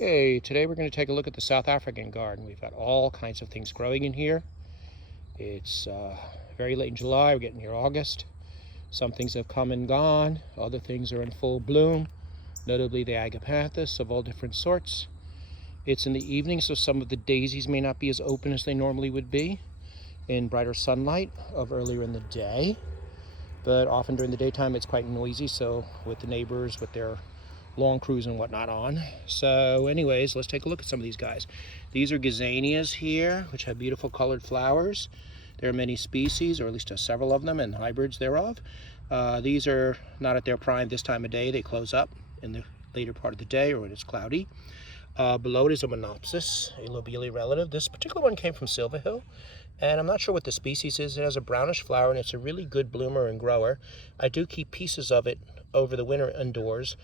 Okay, today we're going to take a look at the South African garden. We've got all kinds of things growing in here. It's very late in July, we're getting near August. Some things have come and gone, other things are in full bloom, notably the agapanthus of all different sorts. It's in the evening, so some of the daisies may not be as open as they normally would be in brighter sunlight of earlier in the day. But often during the daytime it's quite noisy, so with the neighbors with their lawn crews and whatnot on. So anyways, let's take a look at some of these guys. These are gazanias here, which have beautiful colored flowers. There are many species, or at least several of them, and hybrids thereof. These are not at their prime this time of day. They close up in the later part of the day or when it's cloudy. Below it is a monopsis, a lobelia relative. This particular one came from Silver Hill, and I'm not sure what the species is. It has a brownish flower, and it's a really good bloomer and grower. I do keep pieces of it over the winter indoors,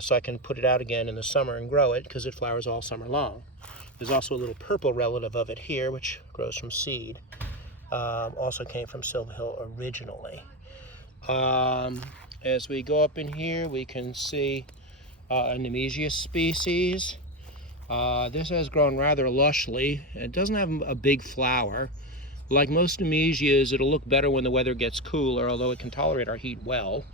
so I can put it out again in the summer and grow it because it flowers all summer long. There's also a little purple relative of it here, which grows from seed. Also came from Silver Hill originally. As we go up in here, we can see a Nemesia species. This has grown rather lushly. It doesn't have a big flower. Like most Nemesias, it'll look better when the weather gets cooler, although it can tolerate our heat well.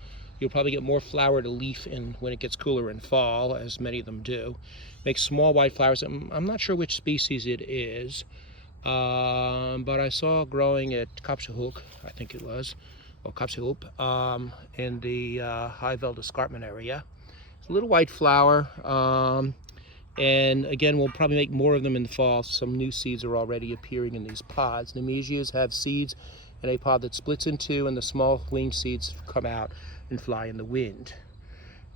You'll probably get more flower to leaf in when it gets cooler in fall, as many of them do. Makes small white flowers. I'm not sure which species it is, but I saw growing at Kapsahulk, I think it was, or Kapsahulp, in the High Veld Escarpment area. It's a little white flower, and again, we'll probably make more of them in the fall. Some new seeds are already appearing in these pods. Nemesias have seeds in a pod that splits in two, and the small winged seeds come out and fly in the wind.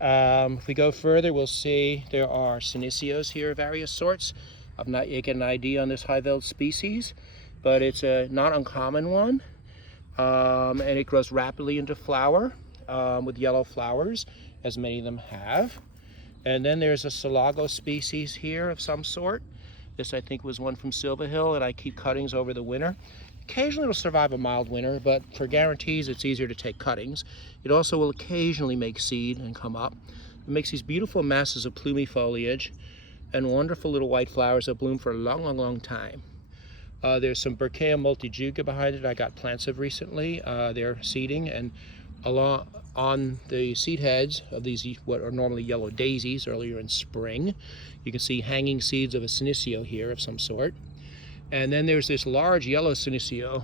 If we go further, we'll see there are Senecio here of various sorts. I've not yet get an idea on this high veld species, but it's a not uncommon one, and it grows rapidly into flower with yellow flowers, as many of them have. And then there's a Solago species here of some sort. This, I think, was one from Silver Hill, and I keep cuttings over the winter. Occasionally it'll survive a mild winter, but for guarantees it's easier to take cuttings. It also will occasionally make seed and come up. It makes these beautiful masses of plumy foliage and wonderful little white flowers that bloom for a long, long, long time. There's some Berkea multijuga behind it. I got plants of recently. They're seeding, and along on the seed heads of these what are normally yellow daisies earlier in spring, you can see hanging seeds of a Senecio here of some sort. And then there's this large yellow Senecio,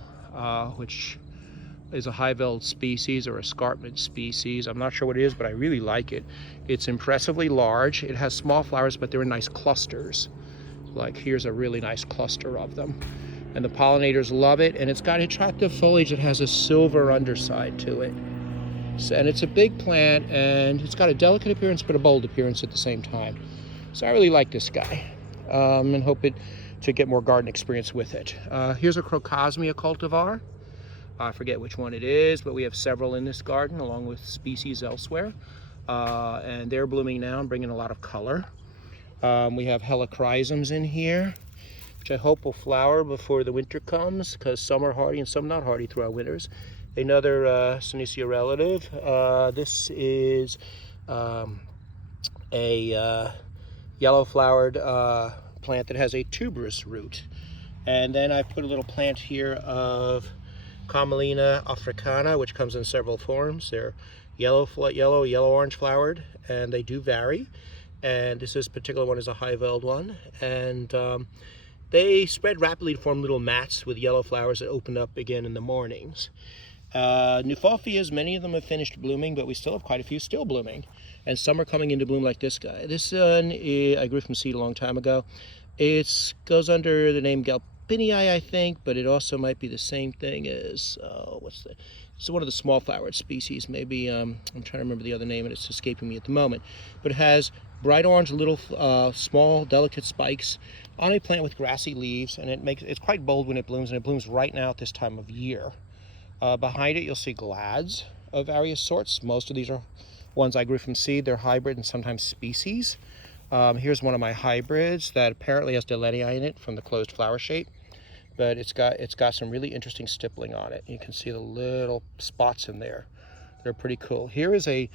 which is a high veld species or escarpment species. I'm not sure what it is, but I really like it. It's impressively large. It has small flowers, but they're in nice clusters. Like here's a really nice cluster of them. And the pollinators love it, and it's got attractive foliage that has a silver underside to it. So, and it's a big plant, and it's got a delicate appearance, but a bold appearance at the same time. So I really like this guy, and hope to get more garden experience with it. Here's a Crocosmia cultivar. I forget which one it is, but we have several in this garden along with species elsewhere. And they're blooming now and bringing a lot of color. We have helichrysums in here, which I hope will flower before the winter comes, because some are hardy and some not hardy through our winters. Another Senecio relative. This is a yellow flowered plant that has a tuberous root. And then I put a little plant here of Camelina africana, which comes in several forms. They're yellow, orange flowered, and they do vary. And this particular one is a high veld one. And they spread rapidly to form little mats with yellow flowers that open up again in the mornings. Nuphalphias, many of them have finished blooming, but we still have quite a few still blooming. And some are coming into bloom like this guy. This one I grew from seed a long time ago. It goes under the name Galpinii, I think, but it also might be the same thing as, it's one of the small flowered species. Maybe, I'm trying to remember the other name, and it's escaping me at the moment. But it has bright orange little small delicate spikes on a plant with grassy leaves, and it's quite bold when it blooms, and it blooms right now at this time of year. Behind it you'll see glads of various sorts. Most of these are ones I grew from seed. They're hybrid and sometimes species. Here's one of my hybrids that apparently has Delaney in it from the closed flower shape, but it's got some really interesting stippling on it. You can see the little spots in there. They're pretty cool. Here is a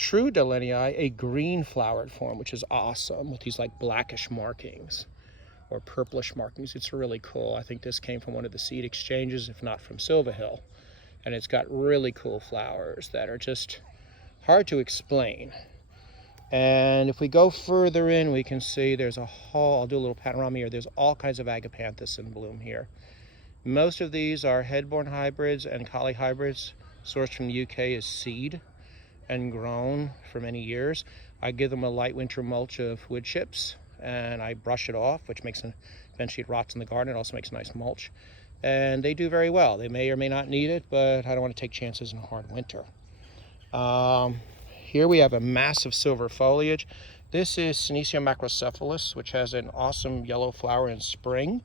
true Delenii, a green flowered form, which is awesome, with these like blackish markings or purplish markings. It's really cool. I think this came from one of the seed exchanges, if not from Silver Hill. And it's got really cool flowers that are just hard to explain. And if we go further in, we can see there's a whole, I'll do a little panorama here, there's all kinds of agapanthus in bloom here. Most of these are headborn hybrids and collie hybrids sourced from the UK as seed and grown for many years. I give them a light winter mulch of wood chips and I brush it off, which makes eventually it rots in the garden. It also makes a nice mulch. And they do very well. They may or may not need it, but I don't want to take chances in a hard winter. Here we have a massive silver foliage. This is Senecio macrocephalus, which has an awesome yellow flower in spring.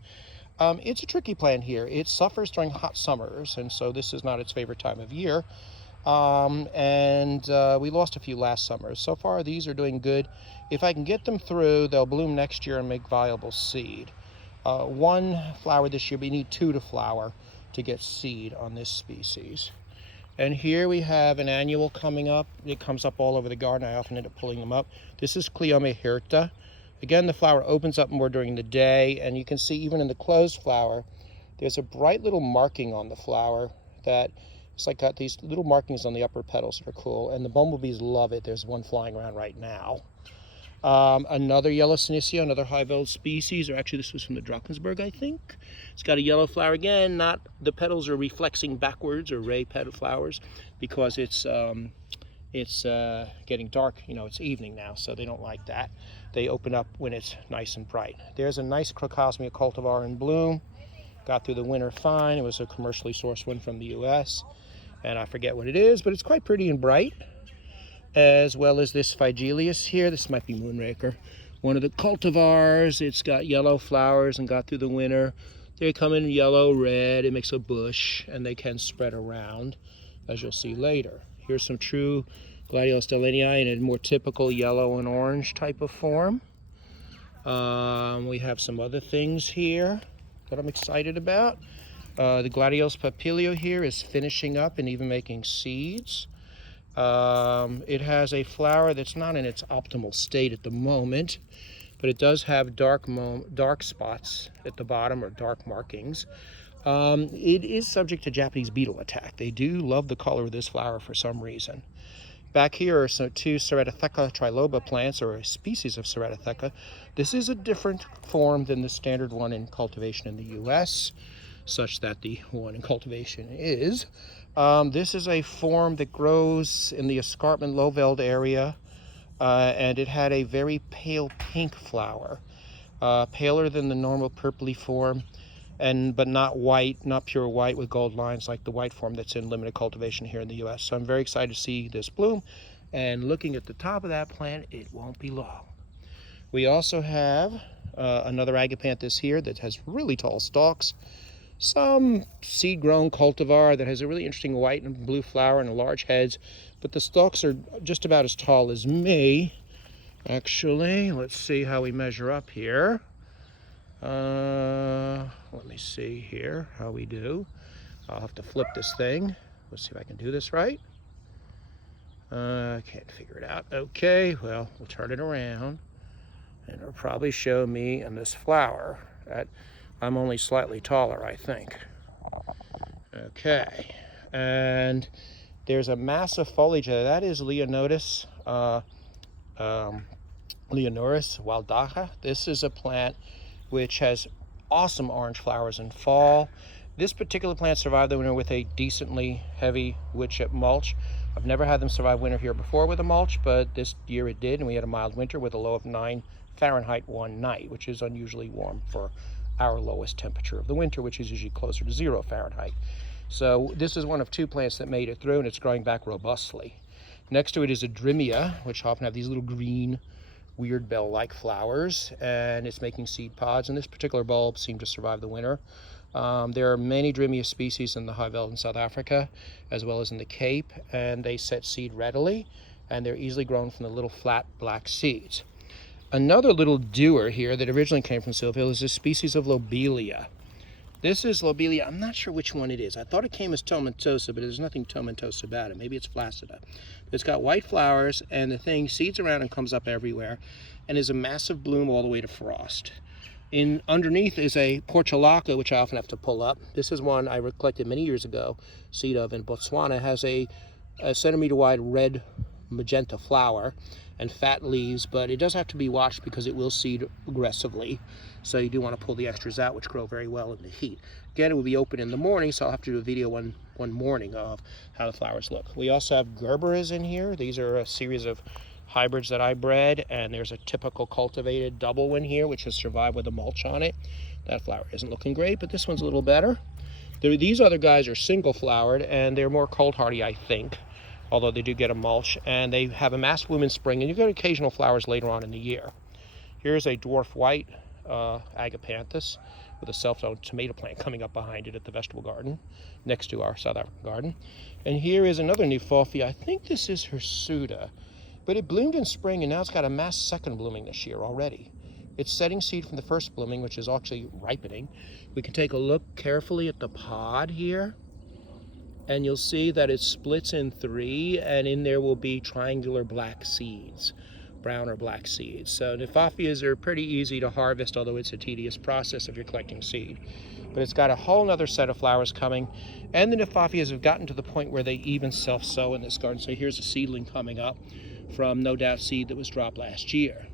It's a tricky plant here. It suffers during hot summers, and so this is not its favorite time of year. We lost a few last summer. So far, these are doing good. If I can get them through, they'll bloom next year and make viable seed. One flower this year, we need 2 to flower to get seed on this species. And here we have an annual coming up. It comes up all over the garden. I often end up pulling them up. This is Cleome hirta. Again, the flower opens up more during the day, and you can see even in the closed flower, there's a bright little marking on the flower that it's like got these little markings on the upper petals that are cool, and the bumblebees love it. There's one flying around right now. Another yellow Senecio, another high-veiled species, or actually this was from the Drakensberg, I think. It's got a yellow flower again. Not the petals are reflexing backwards, or ray petal flowers, because it's getting dark. You know, it's evening now, so they don't like that. They open up when it's nice and bright. There's a nice Crocosmia cultivar in bloom. Got through the winter fine. It was a commercially sourced one from the US, and I forget what it is, but it's quite pretty and bright. As well as this Phygelius here. This might be Moonraker. One of the cultivars. It's got yellow flowers and got through the winter. They come in yellow, red. It makes a bush, and they can spread around, as you'll see later. Here's some true Gladiolus delenii in a more typical yellow and orange type of form. We have some other things here that I'm excited about. The Gladiolus papilio here is finishing up and even making seeds. It has a flower that's not in its optimal state at the moment, but it does have dark spots at the bottom, or dark markings. It is subject to Japanese beetle attack. They do love the color of this flower for some reason. Back here are 2 Ceratotheca triloba plants, or a species of Ceratotheca. This is a different form than the standard one in cultivation in the US, such that the one in cultivation is. This is a form that grows in the escarpment low-veiled area, and it had a very pale pink flower, paler than the normal purpley form, but not white, not pure white with gold lines like the white form that's in limited cultivation here in the US. So I'm very excited to see this bloom, and looking at the top of that plant, it won't be long. We also have another agapanthus here that has really tall stalks. Some seed-grown cultivar that has a really interesting white and blue flower and large heads, but the stalks are just about as tall as me. Actually, let's see how we measure up here. Let me see here how we do. I'll have to flip this thing. Let's see if I can do this right. I can't figure it out. Okay, well, we'll turn it around, and it'll probably show me in this flower that I'm only slightly taller, I think. Okay, and there's a massive foliage there. That is Leonoris waldaha. This is a plant which has awesome orange flowers in fall. This particular plant survived the winter with a decently heavy wood chip mulch. I've never had them survive winter here before with a mulch, but this year it did, and we had a mild winter with a low of 9 Fahrenheit one night, which is unusually warm for our lowest temperature of the winter, which is usually closer to 0 Fahrenheit. So this is one of 2 plants that made it through, and it's growing back robustly. Next to it is a Drymia, which often have these little green, weird bell-like flowers, and it's making seed pods, and this particular bulb seemed to survive the winter. There are many Drymia species in the high veld in South Africa, as well as in the Cape, and they set seed readily, and they're easily grown from the little flat black seeds. Another little doer here that originally came from Silver Hill is a species of Lobelia. This is lobelia. I'm not sure which one it is. I thought it came as tomentosa, but there's nothing tomentosa about it. Maybe it's flaccida. It's got white flowers, and the thing seeds around and comes up everywhere, and is a massive bloom all the way to frost. Underneath is a portulaca, which I often have to pull up. This is one I collected many years ago, seed of in Botswana. It has a centimeter wide red magenta flower and fat leaves, but it does have to be watched because it will seed aggressively. So you do want to pull the extras out, which grow very well in the heat. Again, it will be open in the morning, so I'll have to do a video one morning of how the flowers look. We also have gerberas in here. These are a series of hybrids that I bred, and there's a typical cultivated double one here, which has survived with a mulch on it. That flower isn't looking great, but this one's a little better. These other guys are single flowered, and they're more cold hardy, I think, although they do get a mulch, and they have a mass bloom in spring, and you get occasional flowers later on in the year. Here's a dwarf white agapanthus with a self-sown tomato plant coming up behind it at the vegetable garden next to our South African garden. And here is another Nuphalphia. I think this is hirsuta, but it bloomed in spring, and now it's got a mass second blooming this year already. It's setting seed from the first blooming, which is actually ripening. We can take a look carefully at the pod here, and you'll see that it splits in three, and in there will be triangular black seeds, brown or black seeds. So Nuphalphias are pretty easy to harvest, although it's a tedious process if you're collecting seed. But it's got a whole other set of flowers coming, and the Nuphalphias have gotten to the point where they even self-sow in this garden. So here's a seedling coming up from, no doubt, seed that was dropped last year.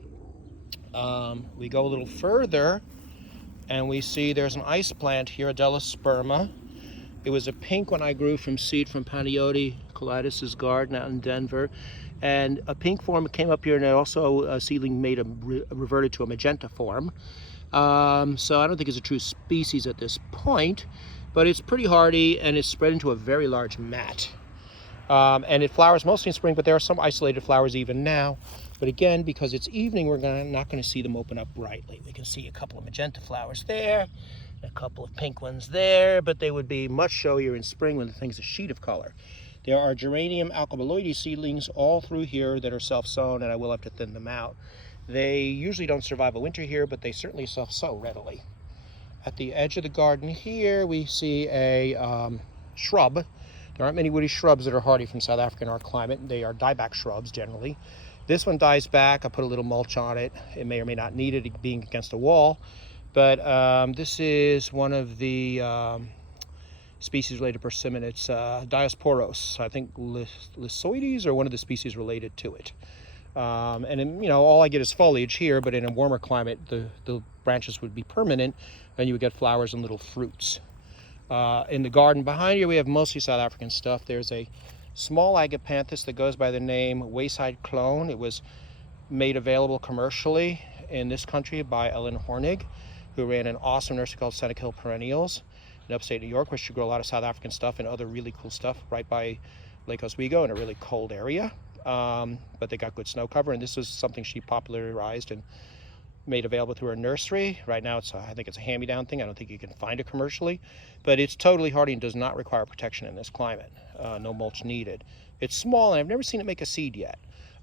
We go a little further, and we see there's an ice plant here, Adelosperma. It was a pink when I grew from seed from Panayiotis Colitis' garden out in Denver. And a pink form came up here, and also a seedling reverted to a magenta form. So I don't think it's a true species at this point, but it's pretty hardy, and it's spread into a very large mat. And it flowers mostly in spring, but there are some isolated flowers even now. But again, because it's evening, we're not going to see them open up brightly. We can see a couple of magenta flowers there, a couple of pink ones there, but they would be much showier in spring when the thing's a sheet of color. There are geranium alcabaloides seedlings all through here that are self-sown, and I will have to thin them out. They usually don't survive a winter here, but they certainly self-sow readily. At the edge of the garden here, we see a shrub. There aren't many woody shrubs that are hardy from South Africa in our climate. They are dieback shrubs generally. This one dies back. I put a little mulch on it. It may or may not need it being against a wall. But this is one of the species related to persimmon. It's Diosporos, I think Lysoides, or one of the species related to it. And all I get is foliage here, but in a warmer climate, the branches would be permanent, and you would get flowers and little fruits. In the garden behind here, we have mostly South African stuff. There's a small agapanthus that goes by the name Wayside Clone. It was made available commercially in this country by Ellen Hornig, who ran an awesome nursery called Seneca Hill Perennials in upstate New York, where she grew a lot of South African stuff and other really cool stuff right by Lake Oswego in a really cold area. But they got good snow cover, and this is something she popularized and made available through her nursery. Right now, I think it's a hand-me-down thing. I don't think you can find it commercially, but it's totally hardy and does not require protection in this climate. No mulch needed. It's small, and I've never seen it make a seed yet,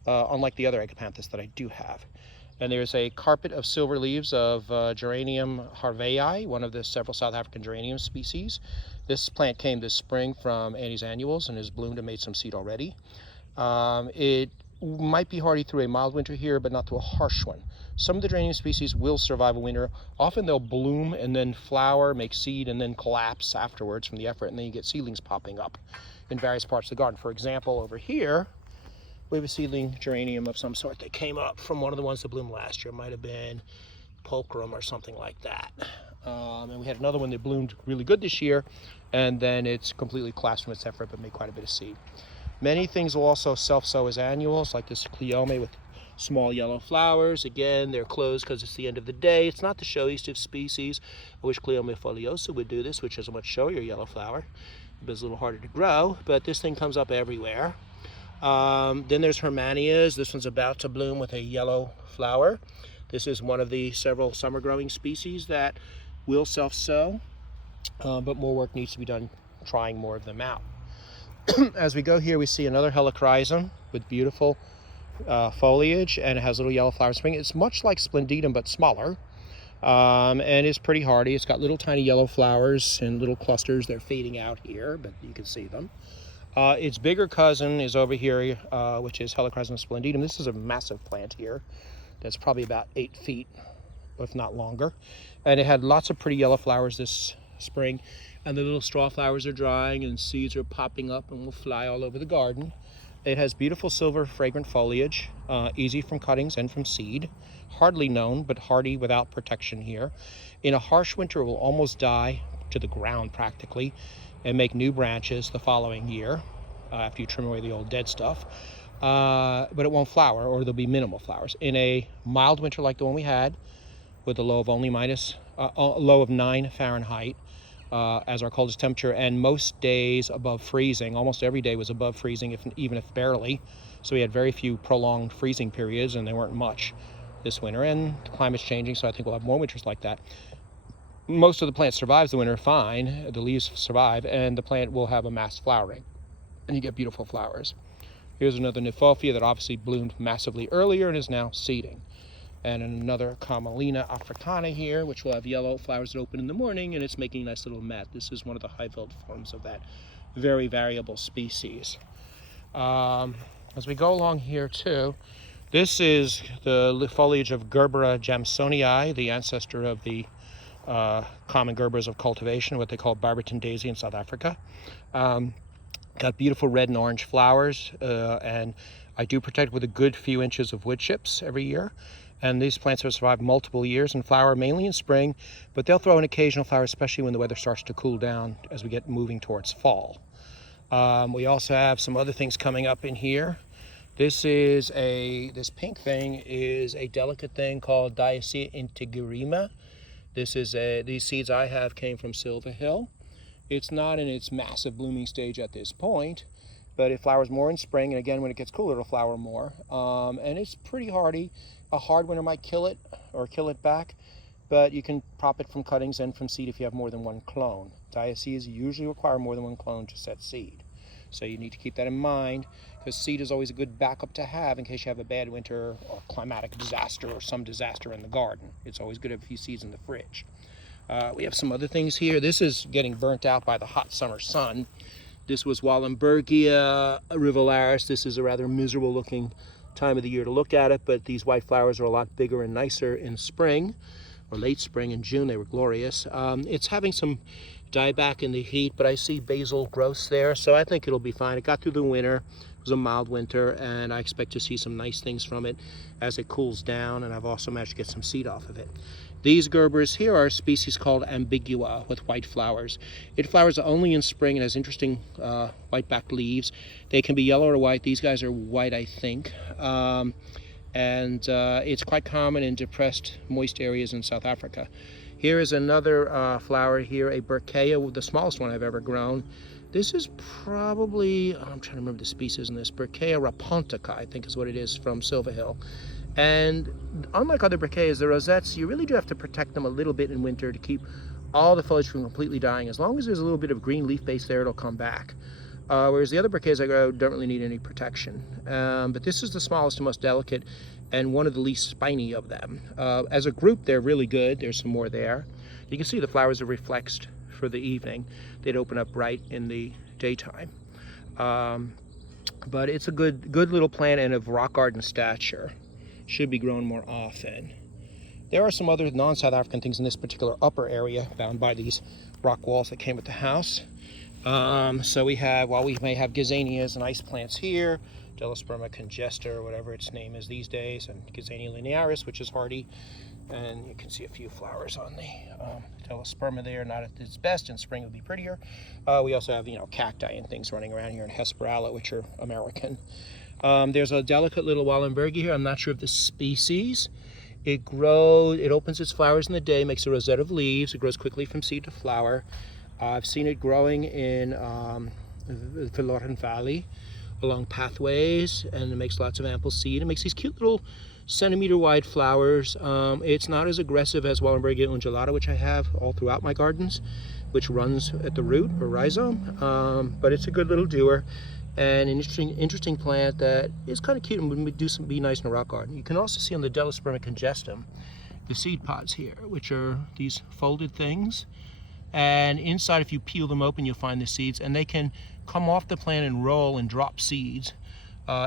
unlike the other agapanthus that I do have. And there's a carpet of silver leaves of Geranium harveyi, one of the several South African geranium species. This plant came this spring from Annie's Annuals and has bloomed and made some seed already. It might be hardy through a mild winter here, but not through a harsh one. Some of the geranium species will survive a winter. Often they'll bloom and then flower, make seed, and then collapse afterwards from the effort, and then you get seedlings popping up in various parts of the garden. For example, over here, we have a seedling geranium of some sort that came up from one of the ones that bloomed last year. It might have been pulchrum or something like that. And we had another one that bloomed really good this year, and then it's completely collapsed from its effort, but made quite a bit of seed. Many things will also self-sow as annuals, like this cleome with small yellow flowers. Again, they're closed because it's the end of the day. It's not the showiest of species. I wish Cleome foliosa would do this, which has a much showier yellow flower. It's a little harder to grow, but this thing comes up everywhere. Then there's Hermanias. This one's about to bloom with a yellow flower. This is one of the several summer growing species that will self-sow, but more work needs to be done trying more of them out. As we go here, we see another helichrysum with beautiful foliage, and it has little yellow flowers spring. It's much like Splendidum, but smaller. And it's pretty hardy. It's got little tiny yellow flowers and little clusters. They're fading out here, but you can see them. Its bigger cousin is over here, which is Helichrysum splendidum. This is a massive plant here that's probably about 8 feet, if not longer. And it had lots of pretty yellow flowers this spring. And the little straw flowers are drying and seeds are popping up and will fly all over the garden. It has beautiful silver fragrant foliage, easy from cuttings and from seed. Hardly known, but hardy without protection here. In a harsh winter, it will almost die to the ground practically and make new branches the following year after you trim away the old dead stuff. But it won't flower, or there'll be minimal flowers. In a mild winter like the one we had, with a low of only low of 9 Fahrenheit, as our coldest temperature, and most days above freezing. Almost every day was above freezing, even if barely. So we had very few prolonged freezing periods, and they weren't much this winter. And the climate's changing, so I think we'll have more winters like that. Most of the plant survives the winter fine. The leaves survive, and the plant will have a mass flowering, and you get beautiful flowers. Here's another Nymphophea that obviously bloomed massively earlier and is now seeding. And another Camelina africana here, which will have yellow flowers that open in the morning, and it's making a nice little mat. This is one of the high-veld forms of that very variable species. As we go along here too, this is the foliage of Gerbera jamsonii, the ancestor of the common Gerbers of cultivation, what they call Barberton daisy in South Africa. Got beautiful red and orange flowers, and I do protect with a good few inches of wood chips every year. And these plants have survived multiple years and flower mainly in spring, but they'll throw an occasional flower, especially when the weather starts to cool down as we get moving towards fall. We also have some other things coming up in here. This pink thing is a delicate thing called Diacia integrima. These seeds I have came from Silver Hill. It's not in its massive blooming stage at this point, but it flowers more in spring, and again, when it gets cooler, it'll flower more. And it's pretty hardy. A hard winter might kill it or kill it back, but you can prop it from cuttings and from seed if you have more than one clone. Diaceas usually require more than one clone to set seed. So you need to keep that in mind, because seed is always a good backup to have in case you have a bad winter or climatic disaster or some disaster in the garden. It's always good to have a few seeds in the fridge. We have some other things here. This is getting burnt out by the hot summer sun. This was Wallenbergia rivularis. This is a rather miserable looking time of the year to look at it, but these white flowers are a lot bigger and nicer in spring, or late spring. In June they were glorious. It's having some dieback in the heat, but I see basal growths there, so I think it'll be fine. It got through the winter. It was a mild winter, and I expect to see some nice things from it as it cools down, and I've also managed to get some seed off of it. These Gerbers here are a species called ambigua with white flowers. It flowers only in spring and has interesting white-backed leaves. They can be yellow or white. These guys are white, I think. It's quite common in depressed, moist areas in South Africa. Here is another flower here, a Berkea, the smallest one I've ever grown. This is probably, I'm trying to remember the species in this, Berkea rapontica, I think is what it is, from Silver Hill. And unlike other Berkeas, the rosettes, you really do have to protect them a little bit in winter to keep all the foliage from completely dying. As long as there's a little bit of green leaf base there, it'll come back. Whereas the other Berkeas I grow don't really need any protection. But this is the smallest and most delicate, and one of the least spiny of them. As a group, they're really good. There's some more there. You can see the flowers are reflexed for the evening. They'd open up bright in the daytime. But it's a good little plant and of rock garden stature. Should be grown more often. There are some other non-South African things in this particular upper area bound by these rock walls that came with the house. So we have, while we may have gazanias and ice plants here, Delosperma congesta, or whatever its name is these days, and Gazania linearis, which is hardy. And you can see a few flowers on the Delosperma there, not at its best. In spring it would be prettier. We also have, cacti and things running around here, and Hesperalla, which are American. There's a delicate little Wallenbergia here. I'm not sure of the species. It opens its flowers in the day, makes a rosette of leaves. It grows quickly from seed to flower. I've seen it growing in the Verloren Valley along pathways, and it makes lots of ample seed. It makes these cute little centimeter-wide flowers. It's not as aggressive as Wallenbergia undulata, which I have all throughout my gardens, which runs at the root or rhizome, but it's a good little doer. And an interesting plant that is kind of cute and would be nice in a rock garden. You can also see on the Delosperma congestum, the seed pods here, which are these folded things. And inside, if you peel them open, you'll find the seeds, and they can come off the plant and roll and drop seeds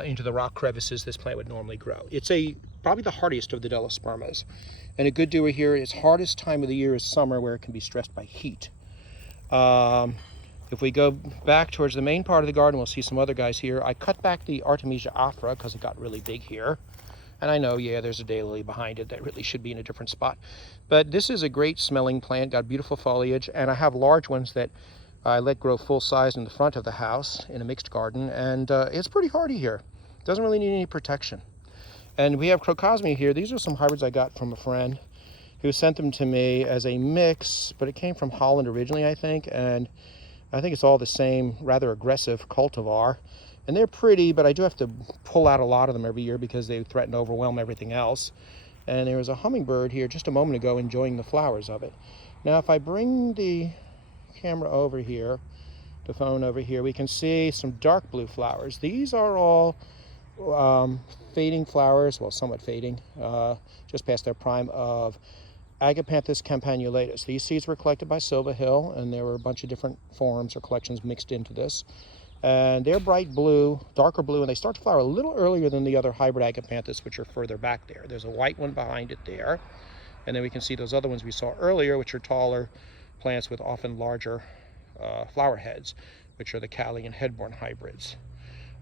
into the rock crevices this plant would normally grow. It's probably the hardiest of the Delospermas. And a good doer here, its hardest time of the year is summer, where it can be stressed by heat. If we go back towards the main part of the garden, we'll see some other guys here. I cut back the Artemisia afra because it got really big here. And I know, yeah, there's a daylily behind it that really should be in a different spot. But this is a great smelling plant, got beautiful foliage, and I have large ones that I let grow full size in the front of the house in a mixed garden, and it's pretty hardy here. Doesn't really need any protection. And we have Crocosmia here. These are some hybrids I got from a friend who sent them to me as a mix, but it came from Holland originally, I think, and I think it's all the same rather aggressive cultivar. And they're pretty, but I do have to pull out a lot of them every year because they threaten to overwhelm everything else. And there was a hummingbird here just a moment ago enjoying the flowers of it. Now, if I bring the camera over here, the phone over here, we can see some dark blue flowers. These are all fading flowers, well, somewhat fading, just past their prime, of Agapanthus campanulatus. These seeds were collected by Silva Hill, and there were a bunch of different forms or collections mixed into this. And they're bright blue, darker blue, and they start to flower a little earlier than the other hybrid Agapanthus, which are further back there. There's a white one behind it there. And then we can see those other ones we saw earlier, which are taller plants with often larger flower heads, which are the Cali and Headborn hybrids.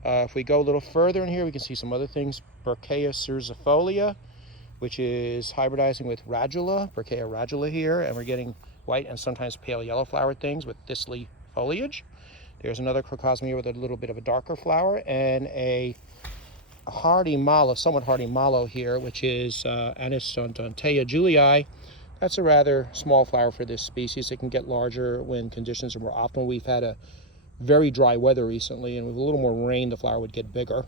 If we go a little further in here, we can see some other things. Berkea cerzifolia, which is hybridizing with Radula, Berkea radula here, and we're getting white and sometimes pale yellow flowered things with thistly foliage. There's another Crocosmia with a little bit of a darker flower, and a hardy mallow, somewhat hardy mallow here, which is Anistontontea julii. That's a rather small flower for this species. It can get larger when conditions are more optimal. We've had a very dry weather recently, and with a little more rain, the flower would get bigger.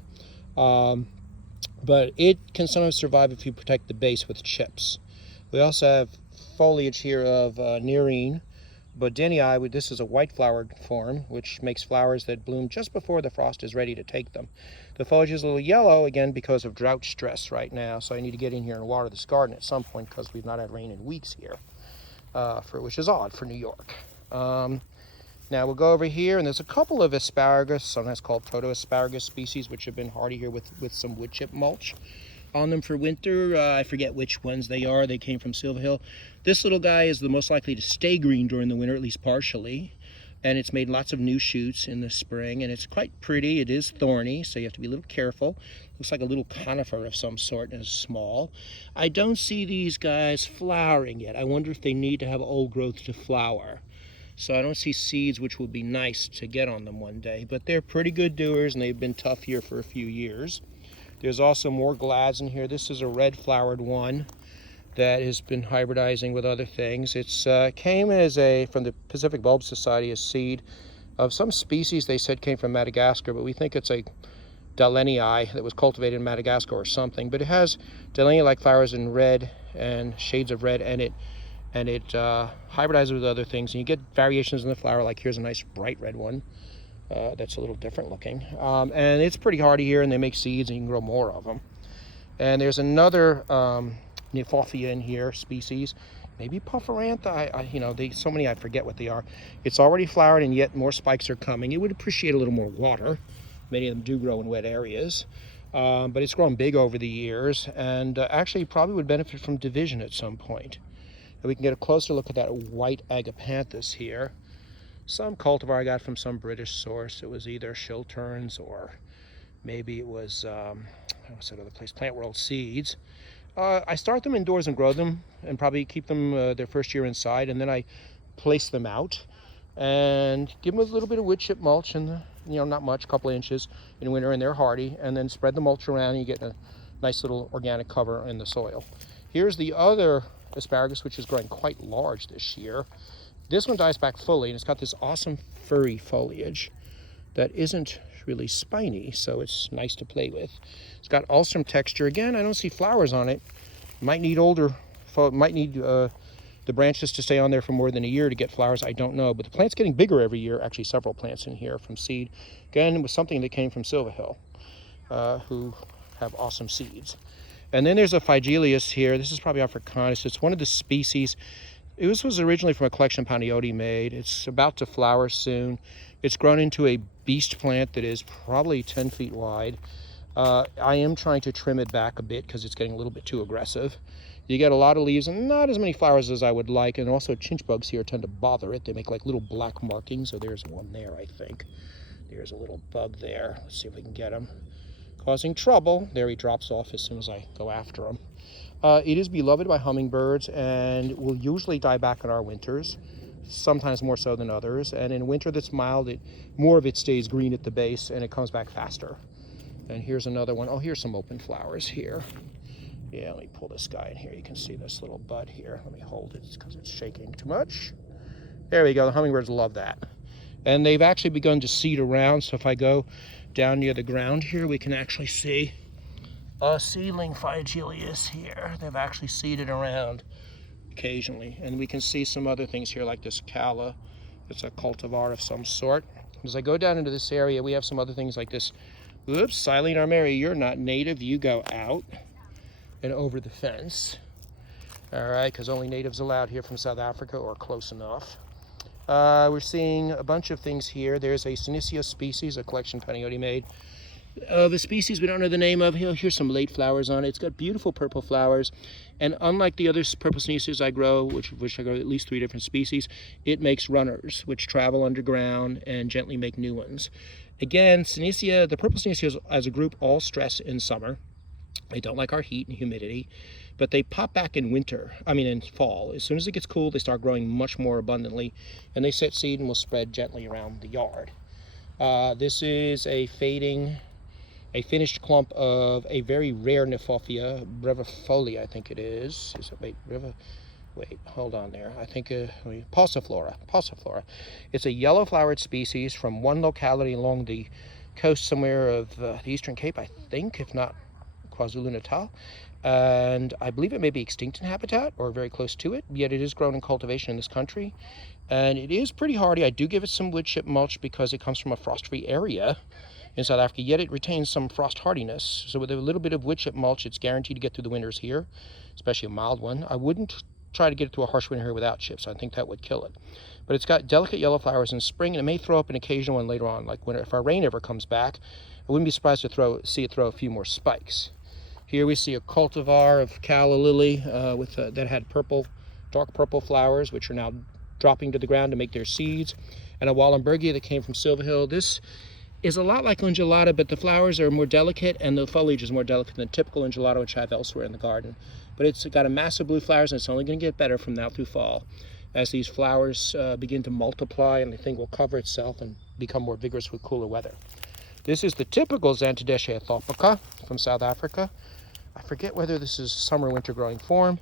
But it can sometimes survive if you protect the base with chips. We also have foliage here of Nerine Bodinii. This is a white flowered form, which makes flowers that bloom just before the frost is ready to take them. The foliage is a little yellow, again, because of drought stress right now, so I need to get in here and water this garden at some point because we've not had rain in weeks here, which is odd for New York. Now we'll go over here, and there's a couple of asparagus, sometimes called proto-asparagus species, which have been hardy here with some wood chip mulch on them for winter. I forget which ones they are. They came from Silva Hill. This little guy is the most likely to stay green during the winter, at least partially. And it's made lots of new shoots in the spring, and it's quite pretty. It is thorny, so you have to be a little careful. Looks like a little conifer of some sort, and is small. I don't see these guys flowering yet. I wonder if they need to have old growth to flower. So I don't see seeds, which would be nice to get on them one day. But they're pretty good doers, and they've been tough here for a few years. There's also more glads in here. This is a red flowered one that has been hybridizing with other things. It's came as from the Pacific Bulb Society, a seed of some species they said came from Madagascar, but we think it's a Dalenii that was cultivated in Madagascar or something. But it has Dalenii-like flowers in red and shades of red, and it hybridizes with other things, and you get variations in the flower. Like here's a nice bright red one that's a little different looking, and it's pretty hardy here, and they make seeds, and you can grow more of them. And there's another Nymphophia in here species, maybe Pufferantha. So many I forget what they are. It's already flowered, and yet more spikes are coming. It would appreciate a little more water. Many of them do grow in wet areas, but it's grown big over the years, and actually probably would benefit from division at some point. And we can get a closer look at that white Agapanthus here. Some cultivar I got from some British source. It was either Chilterns or maybe it was, what's that other place? Plant World Seeds. I start them indoors and grow them and probably keep them their first year inside, and then I place them out and give them a little bit of wood chip mulch, and not much, a couple of inches in winter, and they're hardy, and then spread the mulch around, and you get a nice little organic cover in the soil. Here's the other asparagus, which is growing quite large this year. This one dies back fully, and it's got this awesome furry foliage that isn't really spiny, so it's nice to play with. It's got ulstrum texture. Again, I don't see flowers on it. Might need the branches to stay on there for more than a year to get flowers. I don't know, but the plant's getting bigger every year. Actually, several plants in here from seed. Again, it was something that came from Silva Hill, who have awesome seeds. And then there's a Phygelius here. This is probably Africanus. It's one of the species. This was originally from a collection Panayiotis made. It's about to flower soon. It's grown into a beast plant that is probably 10 feet wide. I am trying to trim it back a bit because it's getting a little bit too aggressive. You get a lot of leaves and not as many flowers as I would like, and also chinch bugs here tend to bother it. They make like little black markings. So there's one there, I think. There's a little bug there. Let's see if we can get him. Causing trouble. There, he drops off as soon as I go after him. It is beloved by hummingbirds and will usually die back in our winters, sometimes more so than others. And in winter that's mild, more of it stays green at the base and it comes back faster. And here's another one. Oh, here's some open flowers here. Yeah, let me pull this guy in here. You can see this little bud here. Let me hold it because it's shaking too much. There we go. The hummingbirds love that. And they've actually begun to seed around. So if I go down near the ground here, we can actually see a seedling Phygelius here. They've actually seeded around occasionally. And we can see some other things here like this Calla. It's a cultivar of some sort. As I go down into this area, we have some other things like this. Oops, Silene armeri, you're not native. You go out and over the fence. All right, because only natives allowed here from South Africa or close enough. We're seeing a bunch of things here. There's a Senecio species, a collection Panayiotis made, of a species we don't know the name of. Here's some late flowers on it. It's got beautiful purple flowers. And unlike the other purple Senecios I grow, which I grow at least 3 different species, it makes runners, which travel underground and gently make new ones. Again, Senecio, the purple Senecios as a group all stress in summer. They don't like our heat and humidity, but they pop back in in fall. As soon as it gets cool, they start growing much more abundantly, and they set seed and will spread gently around the yard. This is a finished clump of a very rare Kniphofia, brevifolia, I think it is. Wait, hold on there. I think, Passiflora. It's a yellow flowered species from one locality along the coast somewhere of the Eastern Cape, I think, if not KwaZulu-Natal. And I believe it may be extinct in habitat or very close to it, yet it is grown in cultivation in this country. And it is pretty hardy. I do give it some wood chip mulch because it comes from a frost-free area in South Africa, yet it retains some frost hardiness. So with a little bit of wood chip mulch, it's guaranteed to get through the winters here, especially a mild one. I wouldn't try to get it through a harsh winter here without chips. I think that would kill it. But it's got delicate yellow flowers in spring, and it may throw up an occasional one later on, like if our rain ever comes back. I wouldn't be surprised to see it throw a few more spikes. Here we see a cultivar of Calla lily that had dark purple flowers, which are now dropping to the ground to make their seeds, and a Wallenbergia that came from Silver Hill. This is a lot like undulata, but the flowers are more delicate and the foliage is more delicate than typical undulata, which I have elsewhere in the garden. But it's got a massive blue flowers, and it's only going to get better from now through fall. As these flowers begin to multiply, and the thing will cover itself and become more vigorous with cooler weather. This is the typical Xanthodeschia thopica from South Africa. I forget whether this is summer or winter growing form.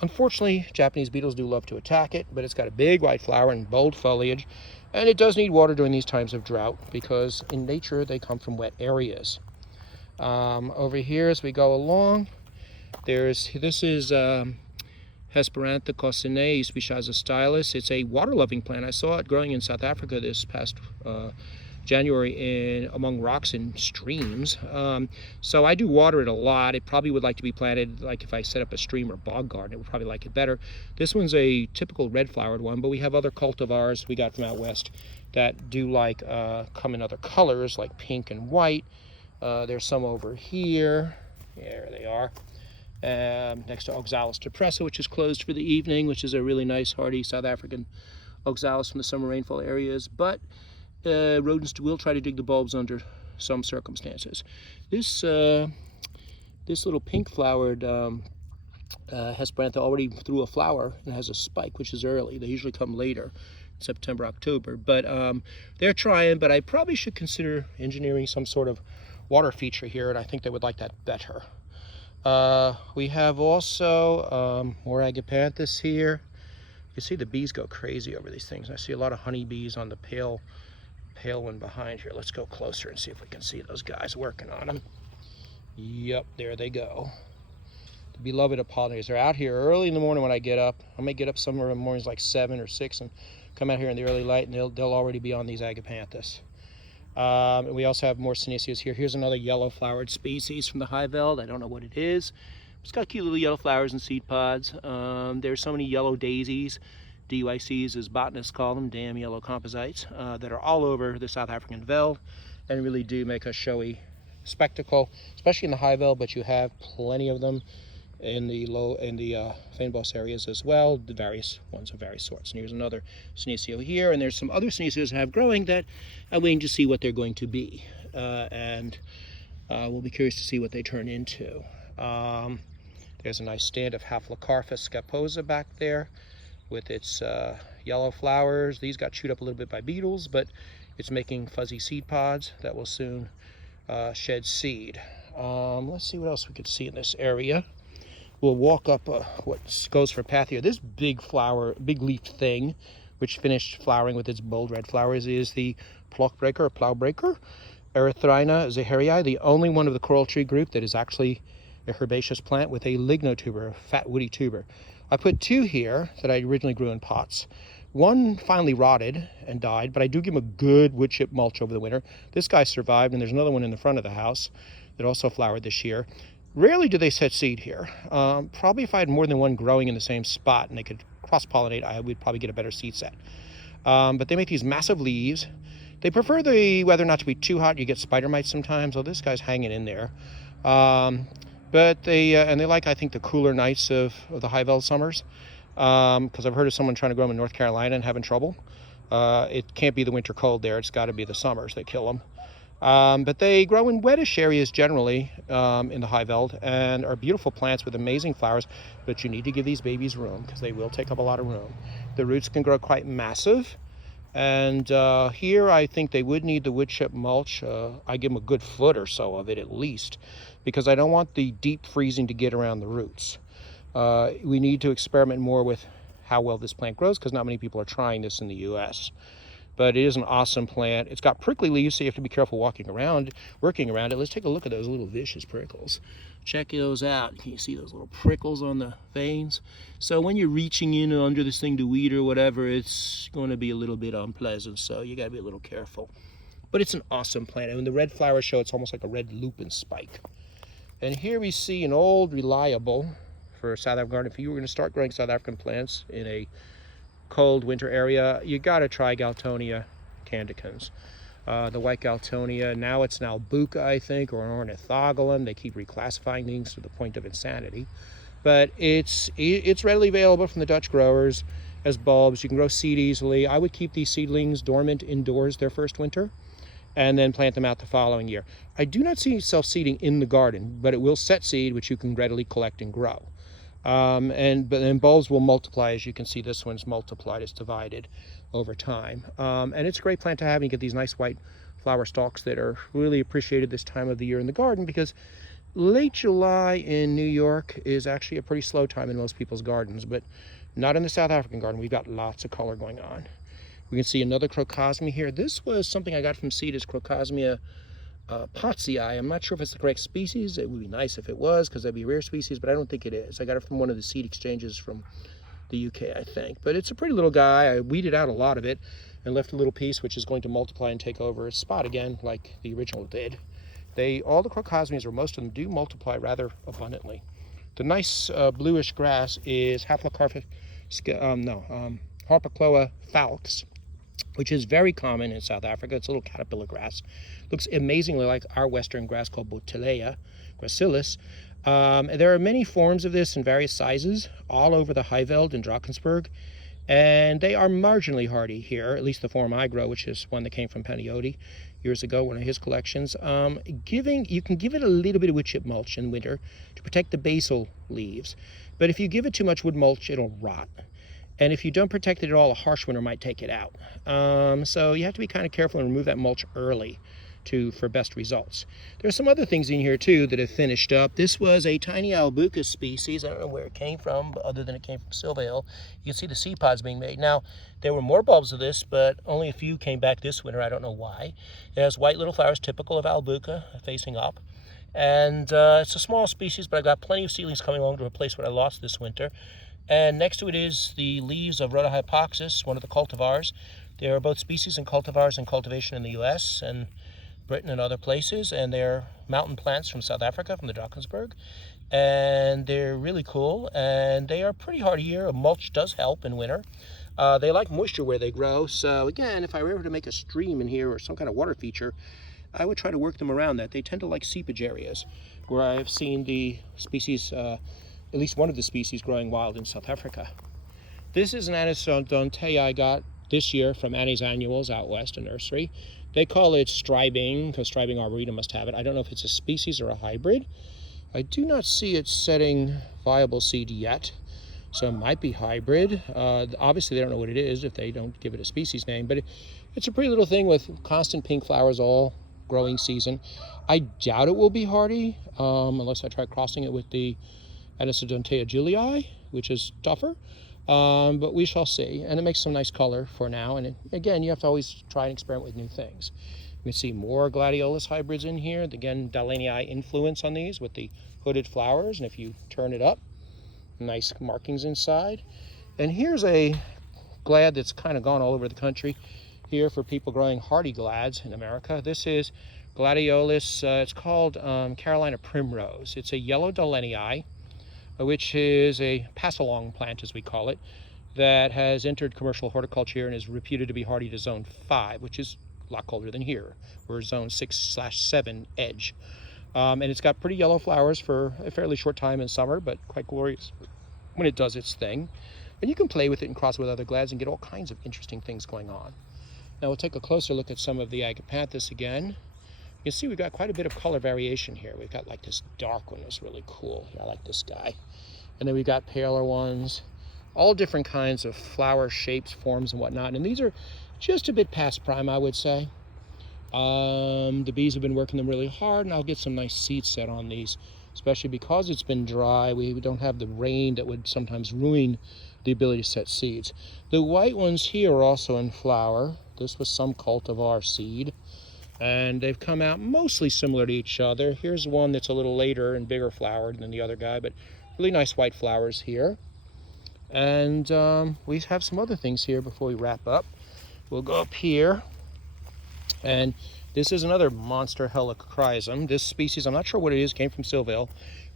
Unfortunately, Japanese beetles do love to attack it, but it's got a big white flower and bold foliage, and it does need water during these times of drought because in nature they come from wet areas. Over here as we go along, this is Hesperantha coccinea, Speciosa stylus. It's a water-loving plant. I saw it growing in South Africa this past January among rocks and streams. So I do water it a lot. It probably would like to be planted, like if I set up a stream or bog garden, it would probably like it better. This one's a typical red-flowered one, but we have other cultivars we got from out west that do come in other colors, like pink and white. There's some over here. There they are. Next to Oxalis depressa, which is closed for the evening, which is a really nice, hardy South African Oxalis from the summer rainfall areas. But rodents will try to dig the bulbs under some circumstances. This little pink-flowered Hesperantha already threw a flower and has a spike, which is early. They usually come later, September, October. But they're trying, but I probably should consider engineering some sort of water feature here, and I think they would like that better. We have also more agapanthus here. You see the bees go crazy over these things. I see a lot of honeybees on the pale one behind here. Let's go closer and see if we can see those guys working on them. Yep, there they go. The beloved of pollinators. They're out here early in the morning when I get up. I may get up somewhere in the mornings like 7 or 6 and come out here in the early light, and they'll already be on these agapanthus. And we also have more Senecios here. Here's another yellow flowered species from the Highveld. I don't know what it is, It's got cute little yellow flowers and seed pods. There's so many yellow daisies, DYCs as botanists call them, damn yellow composites, that are all over the South African veld and really do make a showy spectacle, especially in the high veld, but you have plenty of them in the fynbos areas as well, the various ones of various sorts. And here's another senecio here, and there's some other senecios I have growing that I'm waiting to see what they're going to be, and we'll be curious to see what they turn into. There's a nice stand of Haflicarpha scaposa back there with its yellow flowers. These got chewed up a little bit by beetles, but it's making fuzzy seed pods that will soon shed seed. Let's see what else we could see in this area. We'll walk up what goes for path here. This big leaf thing, which finished flowering with its bold red flowers, is the plough-breaker or plough-breaker, Erythrina zaharii, the only one of the coral tree group that is actually a herbaceous plant with a lignotuber, a fat woody tuber. I put two here that I originally grew in pots. One finally rotted and died, but I do give them a good wood chip mulch over the winter. This guy survived, and there's another one in the front of the house that also flowered this year. Rarely do they set seed here. Probably if I had more than one growing in the same spot and they could cross-pollinate, I would probably get a better seed set. But they make these massive leaves. They prefer the weather not to be too hot. You get spider mites sometimes. Oh, this guy's hanging in there. But they like, I think, the cooler nights of the high veld summers. Because I've heard of someone trying to grow them in North Carolina and having trouble. It can't be the winter cold there. It's got to be the summers that kill them. But they grow in wettish areas generally in the high veld and are beautiful plants with amazing flowers, but you need to give these babies room because they will take up a lot of room. The roots can grow quite massive, and here I think they would need the wood chip mulch. I give them a good foot or so of it at least, because I don't want the deep freezing to get around the roots. We need to experiment more with how well this plant grows because not many people are trying this in the US. But it is an awesome plant. It's got prickly leaves, so you have to be careful working around it. Let's take a look at those little vicious prickles. Check those out. Can you see those little prickles on the veins? So when you're reaching in under this thing to weed or whatever, it's going to be a little bit unpleasant, so you got to be a little careful. But it's an awesome plant. And when the red flowers show, it's almost like a red lupin spike. And here we see an old reliable for South African garden. If you were going to start growing South African plants in a cold winter area, you got to try Galtonia candicans. The white Galtonia, now it's an albuca, I think, or an ornithogalum. They keep reclassifying things to the point of insanity. But it's readily available from the Dutch growers as bulbs. You can grow seed easily. I would keep these seedlings dormant indoors their first winter and then plant them out the following year. I do not see self-seeding in the garden, but it will set seed, which you can readily collect and grow. But then bulbs will multiply. As you can see, this one's multiplied, it's divided over time. And it's a great plant to have, and you get these nice white flower stalks that are really appreciated this time of the year in the garden, because late July in New York is actually a pretty slow time in most people's gardens, but not in the South African garden. We've got lots of color going on. We can see another crocosmia here. This was something I got from seed, is Crocosmia Pottsii. I'm not sure if it's the correct species. It would be nice if it was, because that'd be a rare species, but I don't think it is. I got it from one of the seed exchanges from the UK, I think. But it's a pretty little guy. I weeded out a lot of it and left a little piece which is going to multiply and take over its spot again, like the original did. All the crocosmias, or most of them, do multiply rather abundantly. The nice bluish grass is Harpacloa falx, which is very common in South Africa. It's a little caterpillar grass. Looks amazingly like our western grass called Botellea gracilis. There are many forms of this in various sizes all over the high veld in Drakensberg, and they are marginally hardy here, at least the form I grow, which is one that came from Panayoti years ago, one of his collections. You can give it a little bit of wood chip mulch in winter to protect the basal leaves, but if you give it too much wood mulch, it'll rot. And if you don't protect it at all, a harsh winter might take it out. So you have to be kind of careful and remove that mulch early for best results. There's some other things in here too that have finished up. This was a tiny albuca species. I don't know where it came from, other than it came from Silva Hill. You can see the seed pods being made. Now, there were more bulbs of this, but only a few came back this winter. I don't know why. It has white little flowers, typical of albuca, facing up. And it's a small species, but I've got plenty of seedlings coming along to replace what I lost this winter. And next to it is the leaves of Rhodohypoxis, one of the cultivars. There are both species and cultivars in cultivation in the US and Britain and other places, and they're mountain plants from South Africa, from the Drakensberg. and they're really cool, and they are pretty hardy here. A mulch does help in winter. They like moisture where they grow, so again, if I were ever to make a stream in here or some kind of water feature, I would try to work them around that. They tend to like seepage areas, where I've seen the species, at least one of the species, growing wild in South Africa. This is an Anisodontea I got this year from Annie's Annuals out west, a nursery. They call it stribing, because stribing arboretum must have it. I don't know if it's a species or a hybrid. I do not see it setting viable seed yet, so it might be hybrid. Obviously, they don't know what it is if they don't give it a species name, but it's a pretty little thing with constant pink flowers all growing season. I doubt it will be hardy, unless I try crossing it with the Anisodontea julii, which is tougher. But we shall see, and it makes some nice color for now. And again, you have to always try and experiment with new things. You can see more gladiolus hybrids in here. Again, Dallenii influence on these with the hooded flowers, and if you turn it up, nice markings inside. And here's a glad that's kind of gone all over the country here for people growing hardy glads in America. This is gladiolus, it's called Carolina primrose. It's a yellow Dallenii, which is a pass-along plant, as we call it, that has entered commercial horticulture and is reputed to be hardy to zone 5, which is a lot colder than here. We're zone 6/7 edge. And it's got pretty yellow flowers for a fairly short time in summer, but quite glorious when it does its thing. And you can play with it and cross it with other glads and get all kinds of interesting things going on. Now we'll take a closer look at some of the agapanthus again. You can see we've got quite a bit of color variation here. We've got like this dark one that's really cool. I like this guy. And then we've got paler ones, all different kinds of flower shapes, forms, and whatnot. And these are just a bit past prime, I would say. The bees have been working them really hard, and I'll get some nice seed set on these, especially because it's been dry. We don't have the rain that would sometimes ruin the ability to set seeds. The white ones here are also in flower. This was some cultivar seed, and they've come out mostly similar to each other. Here's one that's a little later and bigger flowered than the other guy, but really nice white flowers here. And we have some other things here before we wrap up. We'll go up here, and this is another monster helichrysum. This species, I'm not sure what it is, came from Silville.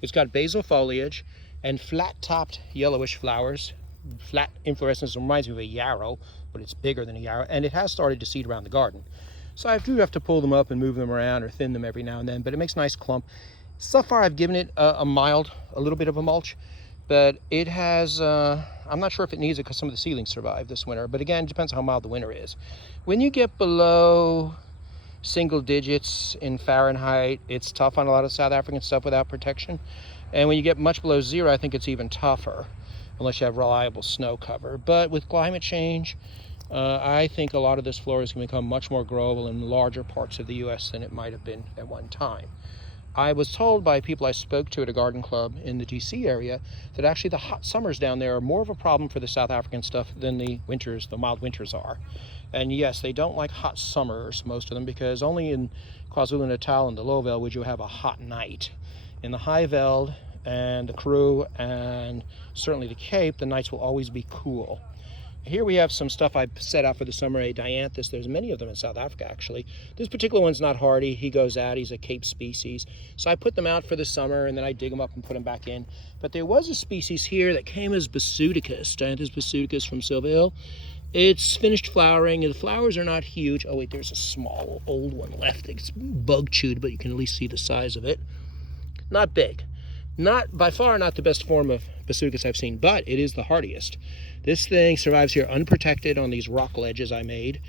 It's got basal foliage and flat-topped yellowish flowers. Flat inflorescence reminds me of a yarrow, but it's bigger than a yarrow, and it has started to seed around the garden. So I do have to pull them up and move them around or thin them every now and then, but it makes a nice clump. So far I've given it a little bit of a mulch, but it has, I'm not sure if it needs it because some of the seedlings survived this winter, but again, it depends on how mild the winter is. When you get below single digits in Fahrenheit, it's tough on a lot of South African stuff without protection. And when you get much below 0, I think it's even tougher, unless you have reliable snow cover. But with climate change, I think a lot of this flora is going to become much more growable in larger parts of the U.S. than it might have been at one time. I was told by people I spoke to at a garden club in the DC area that actually the hot summers down there are more of a problem for the South African stuff than the winters, the mild winters are. And yes, they don't like hot summers, most of them, because only in KwaZulu-Natal and the Lowveld would you have a hot night. In the Highveld and the Karoo and certainly the Cape, the nights will always be cool. Here we have some stuff I set out for the summer, a dianthus. There's many of them in South Africa, actually. This particular one's not hardy. He goes out. He's a Cape species. So I put them out for the summer, and then I dig them up and put them back in. But there was a species here that came as Basudicus, Dianthus basudicus from Silville. It's finished flowering, and the flowers are not huge. Oh, wait, there's a small old one left. It's bug-chewed, but you can at least see the size of it. Not big. Not, by far, not the best form of Basudicus I've seen, but it is the hardiest. This thing survives here unprotected on these rock ledges I made,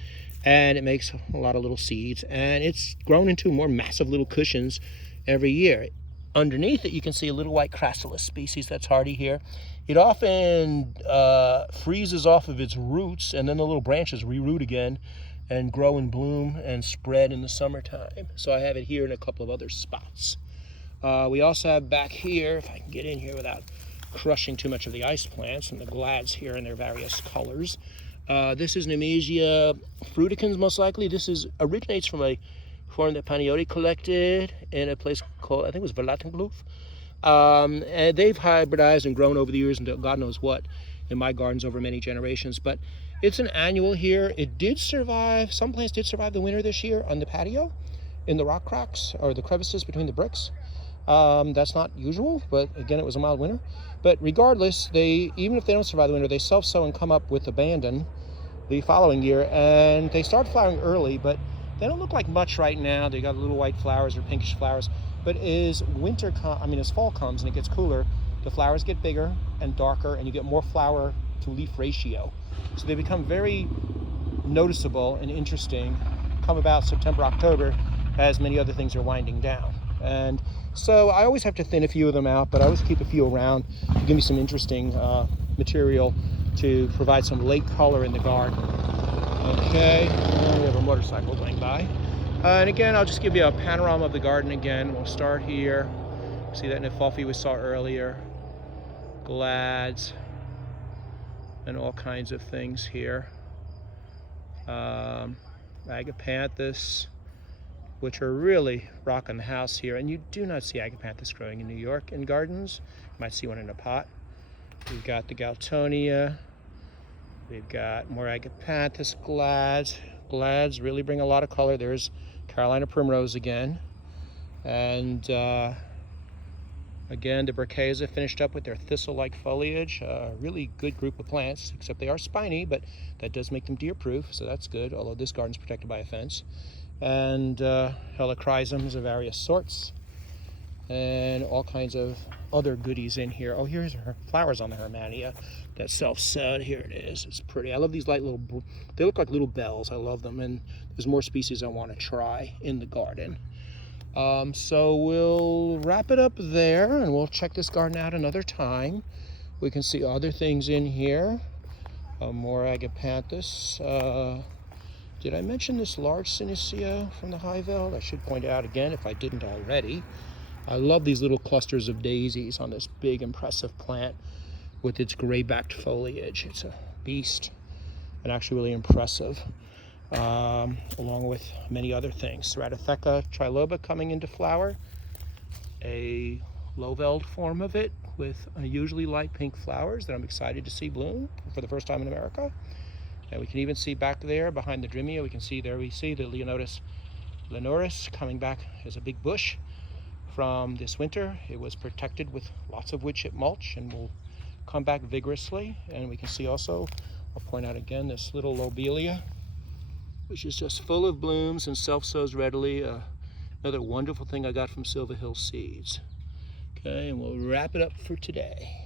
and it makes a lot of little seeds, and it's grown into more massive little cushions every year. Underneath it, you can see a little white crassulus species that's hardy here. It often freezes off of its roots, and then the little branches reroot again and grow and bloom and spread in the summertime. So I have it here in a couple of other spots. We also have back here, if I can get in here without crushing too much of the ice plants, and the glads here in their various colors. This is Nemesia fruticans, most likely. This originates from a form that Panioti collected in a place called, I think it was Verlatenkloof. And they've hybridized and grown over the years into God knows what in my gardens over many generations. But it's an annual here. It did survive, some plants did survive the winter this year on the patio in the rock cracks or the crevices between the bricks. That's not usual, but again, it was a mild winter. But regardless, even if they don't survive the winter, they self-sow and come up with abandon the following year, and they start flowering early, but they don't look like much right now. They got little white flowers or pinkish flowers. But as as fall comes and it gets cooler, the flowers get bigger and darker, and you get more flower to leaf ratio. So they become very noticeable and interesting come about September, October, as many other things are winding down. And so I always have to thin a few of them out, but I always keep a few around to give me some interesting material to provide some late color in the garden. Okay, we have a motorcycle going by. And again, I'll just give you a panorama of the garden again. We'll start here. See that Nifalfi we saw earlier. Glads and all kinds of things here. Agapanthus, which are really rocking the house here. And you do not see agapanthus growing in New York in gardens. You might see one in a pot. We've got the Galtonia. We've got more agapanthus glads. Glads really bring a lot of color. There's Carolina primrose again. And again, the Berchesa finished up with their thistle-like foliage. Really good group of plants, except they are spiny, but that does make them deer-proof, so that's good, although this garden's protected by a fence. And helichrysums of various sorts. And all kinds of other goodies in here. Oh, here's her flowers on the Hermania that self-sowed. Here it is. It's pretty. I love these light little, they look like little bells. I love them. And there's more species I want to try in the garden. So we'll wrap it up there, and we'll check this garden out another time. We can see other things in here. More agapanthus. Did I mention this large synestia from the Highveld? I should point it out again if I didn't already. I love these little clusters of daisies on this big, impressive plant with its gray-backed foliage. It's a beast and actually really impressive, along with many other things. Ceratotheca triloba coming into flower, a Loveld form of it with unusually light pink flowers that I'm excited to see bloom for the first time in America. And we can even see back there behind the Dremia, we see the Leonotis lenoris coming back as a big bush. From this winter, it was protected with lots of wood chip mulch and will come back vigorously. And we can see also, I'll point out again, this little lobelia, which is just full of blooms and self-sows readily. Another wonderful thing I got from Silver Hill Seeds. Okay, and we'll wrap it up for today.